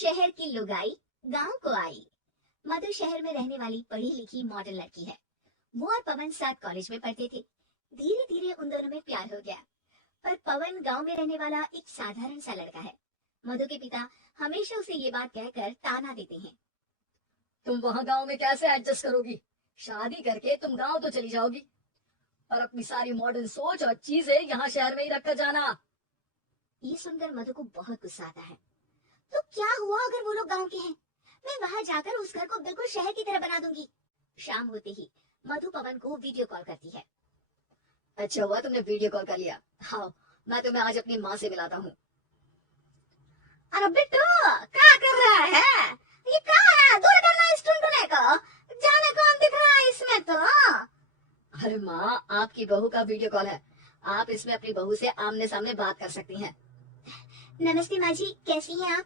शहर की लुगाई गांव को आई। मधु शहर में रहने वाली पढ़ी लिखी मॉडर्न लड़की है। वो और पवन साथ कॉलेज में पढ़ते थे। धीरे धीरे उन दोनों में प्यार हो गया। पर पवन गांव में रहने वाला एक साधारण सा लड़का है। मधु के पिता हमेशा उसे ये बात कहकर ताना देते हैं, तुम वहाँ गांव में कैसे एडजस्ट करोगी? शादी करके तुम गांव तो चली जाओगी और अपनी सारी मॉडर्न सोच और चीजें यहाँ शहर में ही रखकर जाना। ये सुनकर मधु को बहुत गुस्सा आता है। तो क्या हुआ अगर वो लोग गांव के हैं? मैं वहां जाकर उस घर को बिल्कुल शहर की तरह बना दूंगी। शाम होते ही मधु पवन को वीडियो कॉल करती है। अच्छा हुआ तुमने वीडियो कॉल कर लिया। हाँ, मैं तुम्हें आज अपनी माँ से मिलाता हूँ। अरे बिट्टू, क्या कर रहा है? ये क्या है? दूर करना इस टुनटुने को। जाने कौन दिख रहा है इसमें तो। अरे माँ, आपकी बहू का वीडियो कॉल है। आप इसमें अपनी बहू से आमने सामने बात कर सकती हैं। नमस्ते माँ जी, कैसी हैं आप?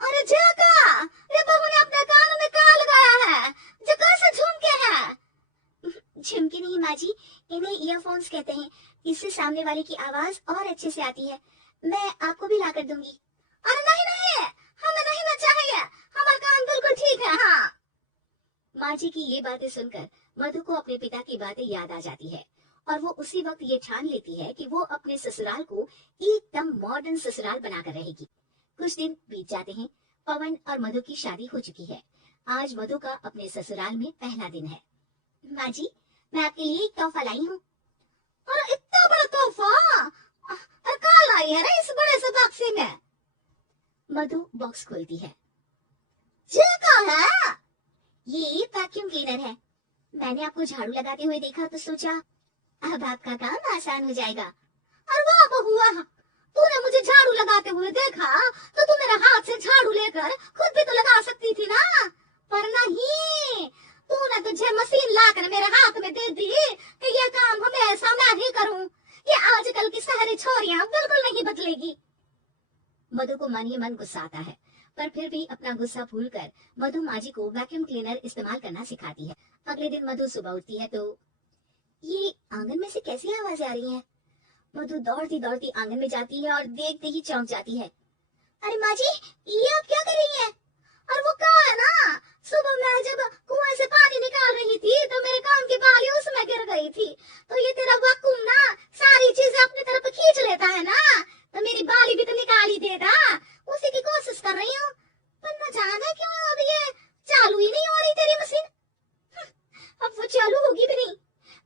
अरे जका, ये बहू ने अपने कान में क्या लगाया है? जो कैसे झुमके हैं? झुमके नहीं माँ जी, इन्हें ईयरफोन्स कहते हैं। इससे सामने वाले की आवाज और अच्छे से आती है। मैं आपको भी ला कर दूंगी। अरे नहीं नहीं, हमें नहीं ना चाहिए, हमारा कान बिल्कुल ठीक है। हाँ। माँ जी की ये बातें सुनकर मधु को अपने पिता की बातें याद आ जाती है और वो उसी वक्त ये ठान लेती है कि वो अपने ससुराल को एकदम मॉडर्न ससुराल बनाकर रहेगी। कुछ दिन बीत जाते हैं। पवन और मधु की शादी हो चुकी है। आज मधु का अपने ससुराल में पहला दिन है। माँ जी, मैं आपके लिए एक तोहफा लाई हूँ। और इतना बड़ा तोहफा? और कहाँ लाई है रे इस बड़े से बक्से में? मधु बॉक्स खोलती है। ये क्या है? ये वैक्यूम क्लीनर है। मैंने आपको झाड़ू लगाते हुए देखा तो सोचा अब आपका काम आसान हो जाएगा। और वाह बहुआ, तूने मुझे झाड़ू लगाते हुए देखा तो तू मेरे हाथ से झाड़ू लेकर खुद भी तो लगा सकती थी ना। पर नहीं, तूने तुझे मशीन लाकर मेरे हाथ में दे दी कि ये काम हमेशा मैं ही करूं। ये आजकल की शहरी छोरियां बिल्कुल नहीं बदलेगी। मधु को मन ही मन गुस्सा आता है, पर फिर भी अपना गुस्सा भूलकर मधु माँ जी को वैक्यूम क्लीनर इस्तेमाल करना सिखाती है। अगले दिन मधु सुबह उठती है तो ये आंगन में से कैसी आवाजें आ रही हैं? मधु दौड़ती दौड़ती आंगन में जाती है और देखते ही चौंक जाती है। अरे माँ जी, ये आप क्या कर रही हैं? और वो क्या है ना, सुबह मैं जब कुआं से पानी निकाल रही थी तो मेरे कान की बाली उसमें गिर गई थी। तो ये तेरा वैक्यूम ना सारी चीजें अपनी तरफ खींच लेता है ना, तो मेरी बाली भी तो निकाल ही देगा। उसी की कोशिश कर रही हूँ, पर न जाने क्यों अब ये चालू ही नहीं हो रही तेरी मशीन। अब वो चालू होगी भी नहीं,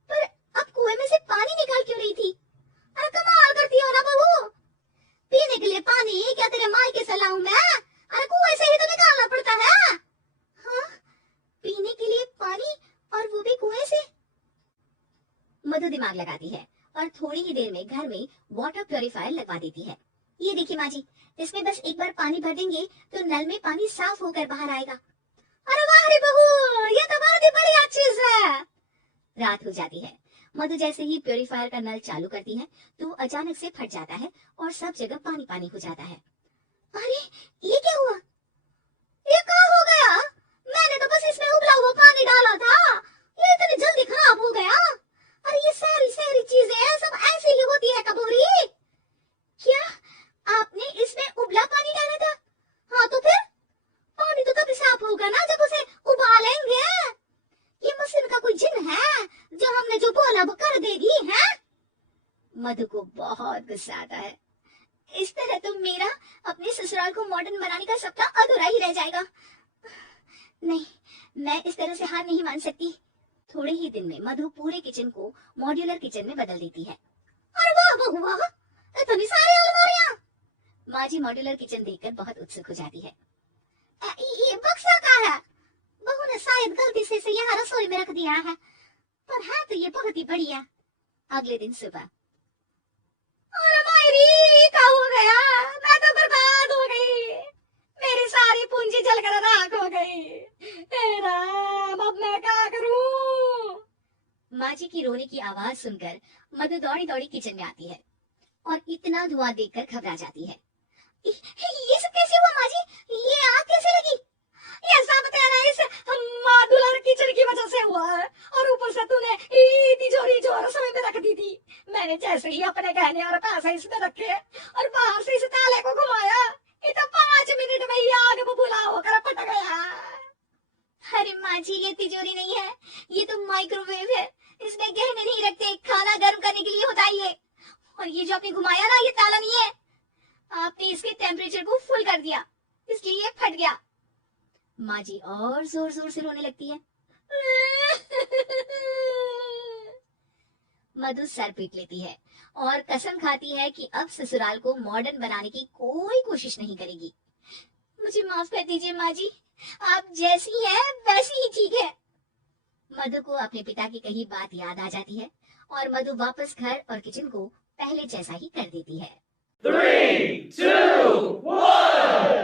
पर अब कुएं में से पानी निकाल क्यों रही थी? अरे कमाल करती हो ना बहू, पीने के लिए पानी क्या तेरे मायके से लाऊं मैं? अरे कुएं से ही तो निकालना पड़ता है। हाँ, पीने के लिए पानी और वो भी कुएं से। मधु दिमाग लगाती है और थोड़ी ही देर में घर में वाटर प्यूरिफायर लगवा देती है। ये देखिए माँ जी, इसमें बस एक बार पानी भर देंगे तो नल में पानी साफ होकर बाहर आएगा। अरे वाह रे बहू, ये तो बहुत ही बढ़िया चीज है। रात हो जाती है। मधु जैसे ही प्यूरिफायर का नल चालू करती है तो अचानक से फट जाता है और सब जगह पानी पानी हो जाता है। अरे ये क्या हुआ? ये क्या हो गया? मैंने तो बस इसमें उबला हुआ पानी डाला था, ये इतनी जल्दी खराब हो गया। अरे ये सारी सारी चीजें सब ऐसी ही होती है कबूरी। क्या आपने इसमें उबला पानी डाला था? हाँ तो फिर पानी तो तभी साफ होगा ना जब उसे उबालेंगे। ये मशीन का कोई जिन है जो हमने जो बोला वो कर देगी है? मधु को बहुत गुस्सा आता है। इस तरह तो मेरा अपने ससुराल को मॉडर्न बनाने का सपना अधूरा ही रह जाएगा। नहीं, मैं इस तरह से हार नहीं मान सकती। थोड़े ही दिन में मधु पूरे किचन को मॉड्यूलर किचन में बदल देती है। अरे वाह वाह वाह, इतनी सारी अलमारियां। माँ जी मॉड्यूलर किचन देखकर बहुत उत्सुक हो जाती है। ये बक्सा का है? बहू ने शायद गलती से इसे यहाँ रसोई में रख दिया है, पर है तो ये बहुत ही बढ़िया। अगले दिन सुबह, अरे मायरी क्या हो गया? मैं तो बर्बाद हो गई, मेरी सारी पूंजी जलकर राख हो गई। हे राम, अब मैं क्या करूं? माँ जी की रोने की आवाज सुनकर मधु दौड़ी दौड़ी किचन में आती है और इतना धुआं देखकर घबरा जाती है। ये सब कैसे हुआ माँ जी? ये आग कैसे लगी? ये सब तेरा इस मॉड्यूलर किचन की वजह से हुआ है, और ऊपर से तूने तिजोरी जो रसोई में रख दी थी। मैंने जैसे ही अपने गहने और पैसे इसमें रखे और बाहर से इस ताले को घुमाया, ये तो 5 मिनट में ही ये, और ये जो आपने घुमाया ना, ये ताला नहीं है, आपने इसके टेम्परेचर को फुल कर दिया, इसलिए ये फट गया। माँ जी और जोर जोर से रोने लगती है। मधु सर पीट लेती है और कसम खाती है कि अब ससुराल को मॉडर्न बनाने की कोई कोशिश नहीं करेगी। मुझे माफ कर दीजिए माँ जी, आप जैसी हैं वैसी ही ठीक है। मधु को अपने पिता की कही बात याद आ जाती है और मधु वापस घर और किचन को पहले जैसा ही कर देती है। 3, 2, 1